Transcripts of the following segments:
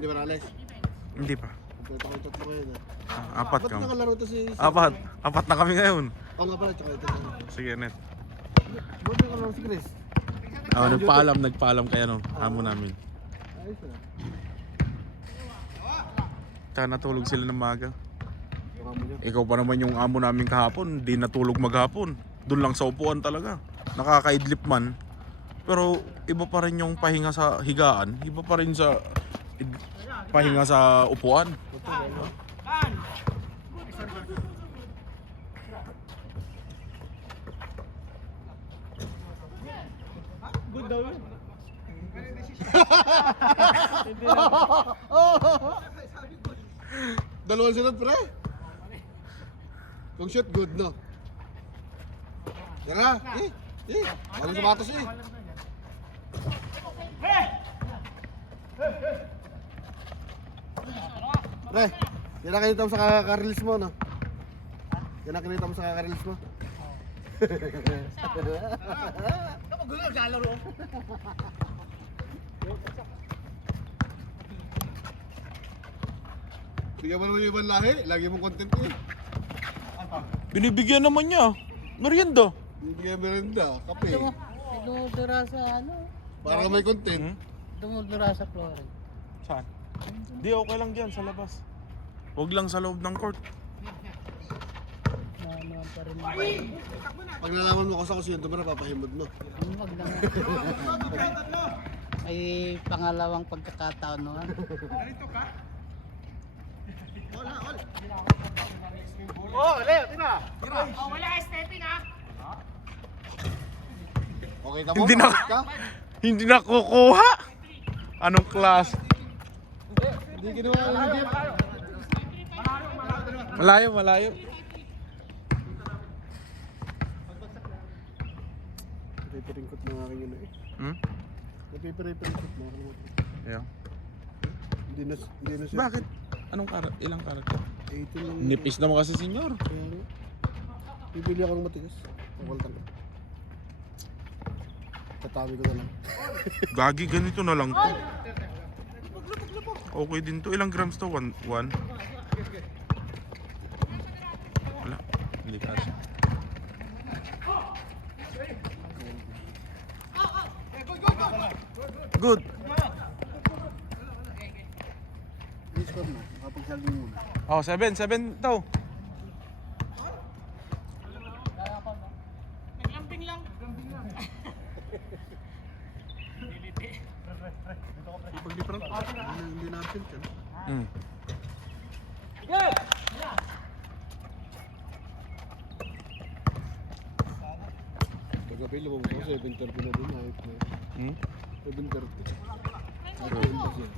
Hindi ba naalis? Hindi pa. Kompleto kayo tatlo kayo na. Apat Ba't ka. nakalaro to si... Apat na kami ngayon. Oo nga pala, tsaka ito. Sige, net. Ba't nakalaro si Chris? Nagpaalam kaya no, amo namin. Ayos na. Tsaka natulog sila ng maga. Yung amo niya. Ikaw pa naman yung amo namin kahapon, di natulog maghapon. Doon lang sa upuan talaga. Nakakaidlip man. Pero iba pa rin yung pahinga sa higaan, iba pa rin sa pahinga sa upuan. Good daw yun. Dalawang sunod pre. Kung shoot, good no. Tara, walang sapatos eh. Pre, yan ang kinita mo sa kaka-release mo, no? Yan ang kinita mo sa kaka-release mo. Magulo sa laro. Bigyan mo naman yung ibang lahi, lagi mong content eh. Binibigyan naman niya. Merienda. Bigyan merenda, kape. Dumudura sa ano? Para may content. Dumudura sa flooring. Saan? Di, okay lang dyan sa labas. Huwag lang sa loob ng court. Naman pa rin. Pag nalaman mo kasi yun, tumara papahimod mo. Wag lang. Ay pangalawang pagkakataon naman. Oh, Leo, tina! Oh, wala stepping ah. Okay ka mo? Hindi na, Ka? hindi na kukuha. Anong class? Hindi ginawa ng hindi. Malayo. Napipiringkot na aking yun eh. Hmm? Napipiringkot na aking yun. Yeah. Hindi na siya. Bakit? Anong ilang karakter? 18 lang. Nipis naman kasi senyor. Kaya nga. Bibili ako ng matigas. Pakultan ko. Tatami ko na lang. Gagi, ganito na lang to. Okay din to. Ilang grams to? One? Wala. Hindi kasi. Good. Discord na. Kapag-salving muna. Oh, 7 to. Naglambing lang. Pag-different. Hindi na absent yan. Hmm. Kagabi lumabas ako 7:30 na din. Ayot na. Hmm? 7:30. Ayot na siya.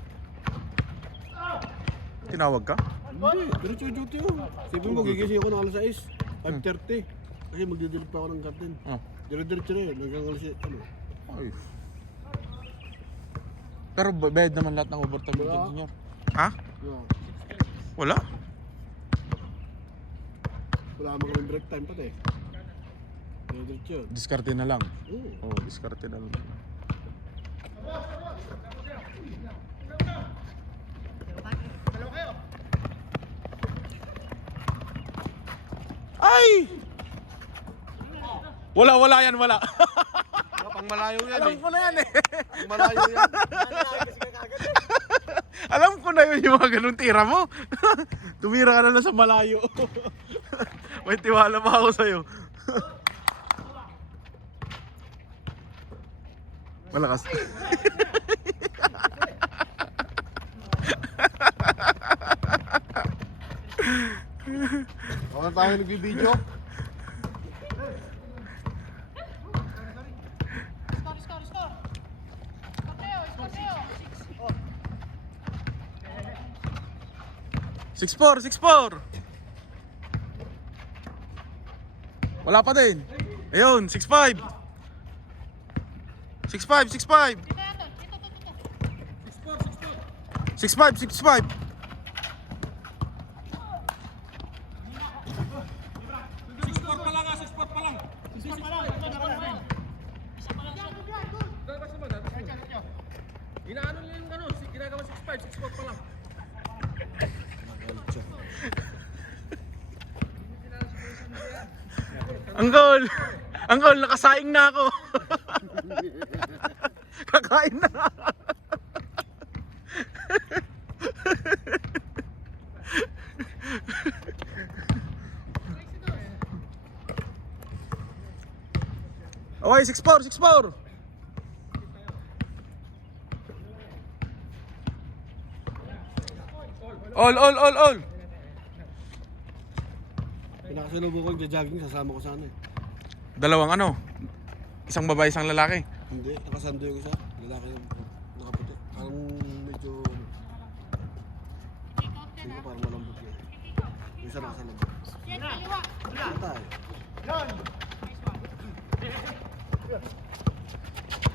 Tinawag ka? Hindi, diretso yung duty ko. Sabi mo, gigising ako ng alas 6. 5:30. Kasi magdidilig pa ako ng garden. Oh. Diretso na yun. Hanggang alas ano. Ay. Pero bayad naman lahat ng overtime Wala. dyan, senyor. Ha? Yeah. Wala? Wala naman kami break time pati. Diretso yun. Diskarte na lang. Oo. Oh, diskarte na lang. Ay! Wala yan, wala. Pang malayo yan Alam ko na yan eh. Pang malayo yan. Alam ko na yun yung mga ganun tira mo. Tumira ka na lang sa malayo. May tiwala pa ako sa'yo. Malakas. Ako na tayo nagbibideo. Score. Score. 6-4. Wala pa din. Ayun, 6-5. 6-5. 6-5. Inaano nila yung ano, ginagawa 6'5". Anggol! Anggol, nakasaing na ako! Kakain na! Okay, 6-4, 6-4! All! Pinakasalubo ko yung jogging, sasama ko sana eh. Dalawang ano? Isang babae, isang lalaki. Hindi, nakasando yung isa. Lalaki yung nakaputi. Parang medyo... Hindi ko parang malambot yun. Yung isa nakasalambot. Jet, kaliwa. Ano tayo?